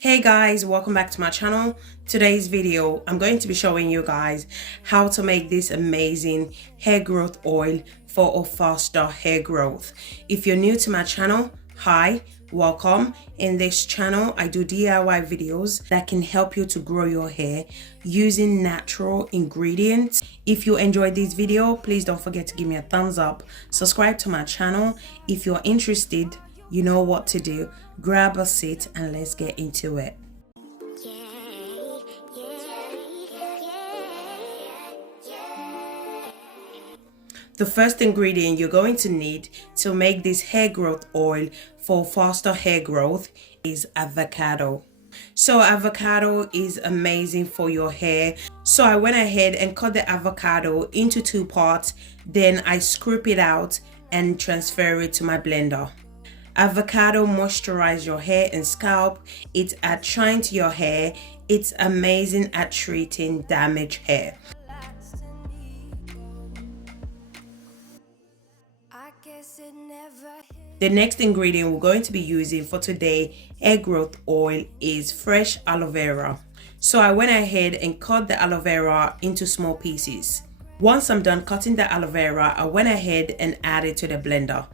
Hey guys, welcome back to my channel. Today's video, I'm going to be showing you guys how to make this amazing hair growth oil for a faster hair growth. If you're new to my channel, hi, welcome. In this channel, I do DIY videos that can help you to grow your hair using natural ingredients. If you enjoyed this video, please don't forget to give me a thumbs up. Subscribe to my channel. If you're interested, you know what to do. Grab a seat and let's get into it. The first ingredient you're going to need to make this hair growth oil for faster hair growth is avocado. So avocado is amazing for your hair. So I went ahead and cut the avocado into two parts. Then I scrape it out and transfer it to my blender. Avocado moisturizes your hair and scalp. It adds shine to your hair. It's amazing at treating damaged hair. The next ingredient we're going to be using for today hair growth oil is fresh aloe vera. So I went ahead and cut the aloe vera into small pieces. Once I'm done cutting the aloe vera, I went ahead and added to the blender.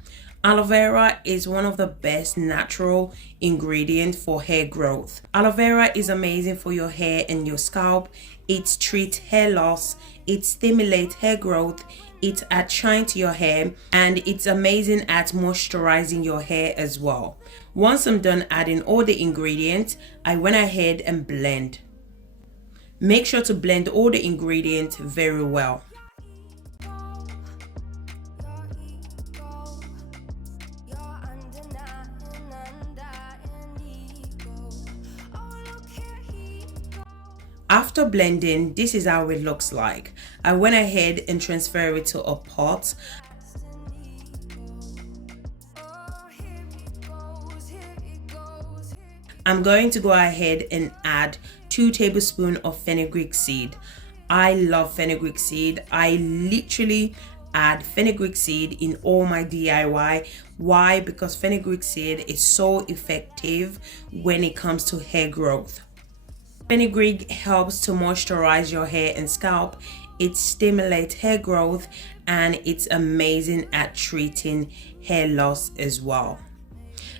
Aloe vera is one of the best natural ingredients for hair growth. Aloe vera is amazing for your hair and your scalp. It treats hair loss, it stimulates hair growth, it adds shine to your hair, and it's amazing at moisturizing your hair as well. Once I'm done adding all the ingredients, I went ahead and blend. Make sure to blend all the ingredients very well. After blending, this is how it looks like. I went ahead and transferred it to a pot. I'm going to go ahead and add 2 tablespoons of fenugreek seed. I love fenugreek seed. I literally add fenugreek seed in all my DIY. Why? Because fenugreek seed is so effective when it comes to hair growth. Fenugreek helps to moisturize your hair and scalp. It stimulates hair growth and it's amazing at treating hair loss as well.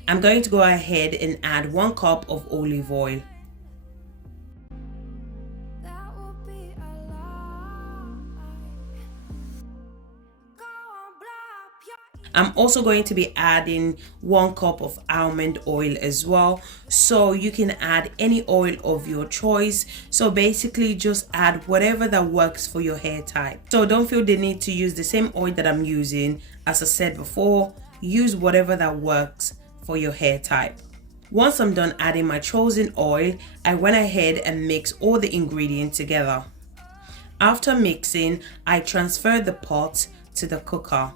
I'm going to go ahead and add 1 cup of olive oil. I'm also going to be adding 1 cup of almond oil as well. So you can add any oil of your choice. So basically just add whatever that works for your hair type. So don't feel the need to use the same oil that I'm using. As I said before, use whatever that works for your hair type. Once I'm done adding my chosen oil, I went ahead and mixed all the ingredients together. After mixing, I transferred the pot to the cooker.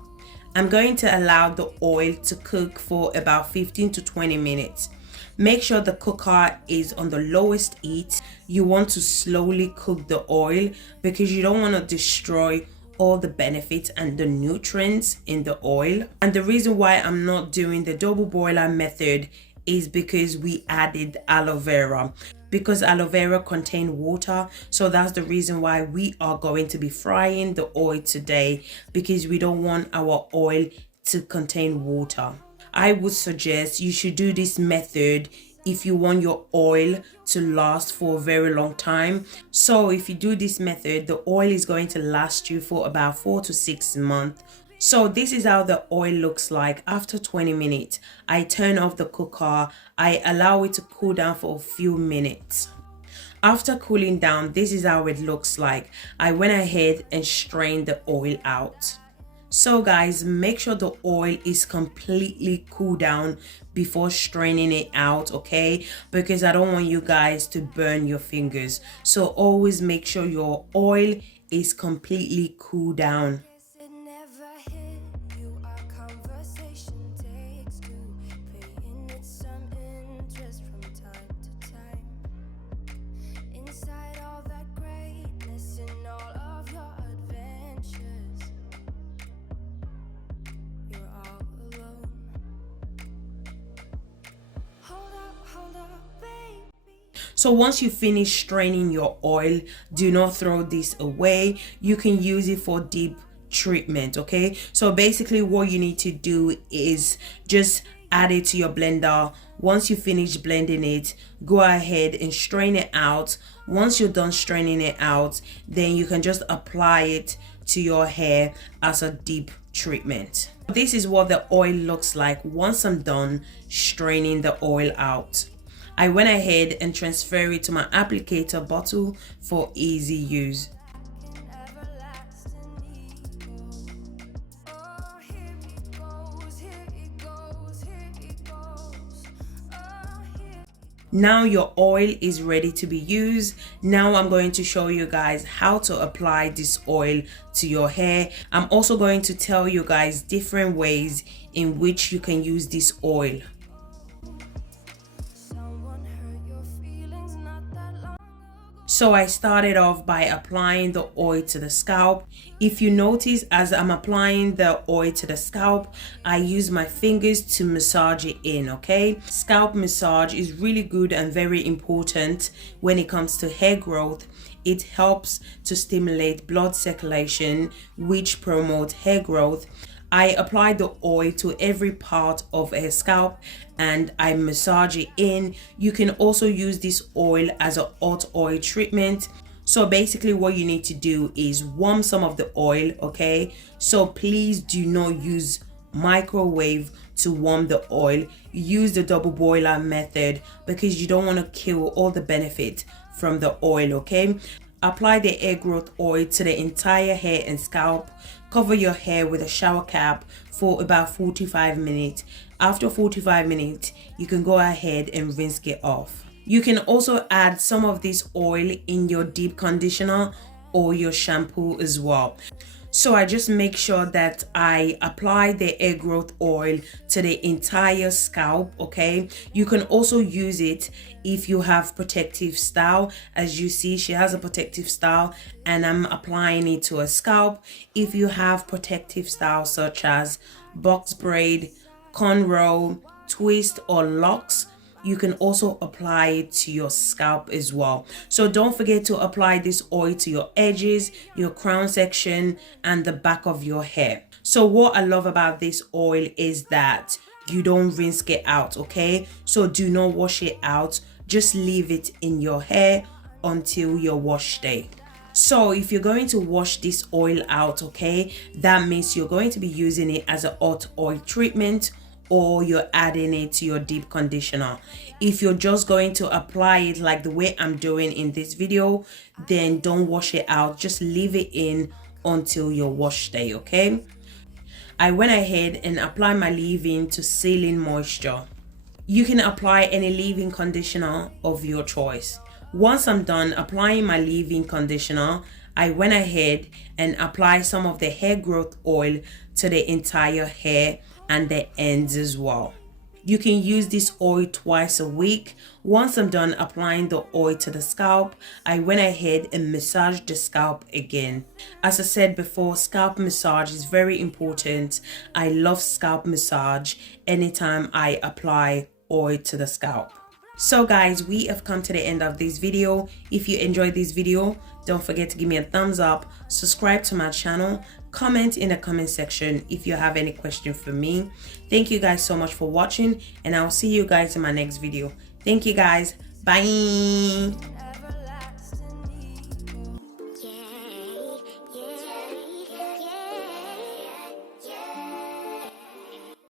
I'm going to allow the oil to cook for about 15 to 20 minutes. Make sure the cooker is on the lowest heat. You want to slowly cook the oil because you don't want to destroy all the benefits and the nutrients in the oil. And the reason why I'm not doing the double boiler method is because we added aloe vera. Because aloe vera contains water, so that's the reason why we are going to be frying the oil today, because we don't want our oil to contain water. I would suggest you should do this method if you want your oil to last for a very long time. So if you do this method, the oil is going to last you for about 4 to 6 months. So this is how the oil looks like after 20 minutes. I turn off the cooker. I allow it to cool down for a few minutes. After cooling down, this is how it looks like. I went ahead and strained the oil out. So guys, make sure the oil is completely cooled down before straining it out, okay? Because I don't want you guys to burn your fingers. So always make sure your oil is completely cooled down. So once you finish straining your oil, do not throw this away. You can use it for deep treatment. Okay, so basically what you need to do is just add it to your blender. Once you finish blending it, go ahead and strain it out. Once you're done straining it out, then you can just apply it to your hair as a deep treatment. This is what the oil looks like once I'm done straining the oil out. I went ahead and transferred it to my applicator bottle for easy use. Now your oil is ready to be used. Now I'm going to show you guys how to apply this oil to your hair. I'm also going to tell you guys different ways in which you can use this oil. So I started off by applying the oil to the scalp. If you notice, as I'm applying the oil to the scalp, I use my fingers to massage it in, okay? Scalp massage is really good and very important when it comes to hair growth. It helps to stimulate blood circulation, which promotes hair growth. I apply the oil to every part of a scalp and I massage it in. You can also use this oil as a hot oil treatment. So basically what you need to do is warm some of the oil, okay? So please do not use microwave to warm the oil. Use the double boiler method because you don't want to kill all the benefit from the oil, okay? Apply the hair growth oil to the entire hair and scalp. Cover your hair with a shower cap for about 45 minutes. After 45 minutes, you can go ahead and rinse it off. You can also add some of this oil in your deep conditioner or your shampoo as well. So I just make sure that I apply the hair growth oil to the entire scalp, okay? You can also use it if you have protective style. As you see, she has a protective style and I'm applying it to her scalp. If you have protective style such as box braid, cornrow, twist or locks, you can also apply it to your scalp as well. So don't forget to apply this oil to your edges, your crown section and the back of your hair. So what I love about this oil is that you don't rinse it out, okay? So do not wash it out, just leave it in your hair until your wash day. So if you're going to wash this oil out, okay, that means you're going to be using it as a hot oil treatment or you're adding it to your deep conditioner. If you're just going to apply it like the way I'm doing in this video, then don't wash it out, just leave it in until your wash day, okay? I went ahead and applied my leave-in to seal in moisture. You can apply any leave-in conditioner of your choice. Once I'm done applying my leave-in conditioner, I went ahead and applied some of the hair growth oil to the entire hair and the ends as well. You can use this oil twice a week. Once I'm done applying the oil to the scalp, I went ahead and massaged the scalp again. As I said before, scalp massage is very important. I love scalp massage anytime I apply oil to the scalp. So guys, we have come to the end of this video. If you enjoyed this video, don't forget to give me a thumbs up, subscribe to my channel, comment in the comment section if you have any question for me. Thank you guys so much for watching and I'll see you guys in my next video. Thank you guys. Bye.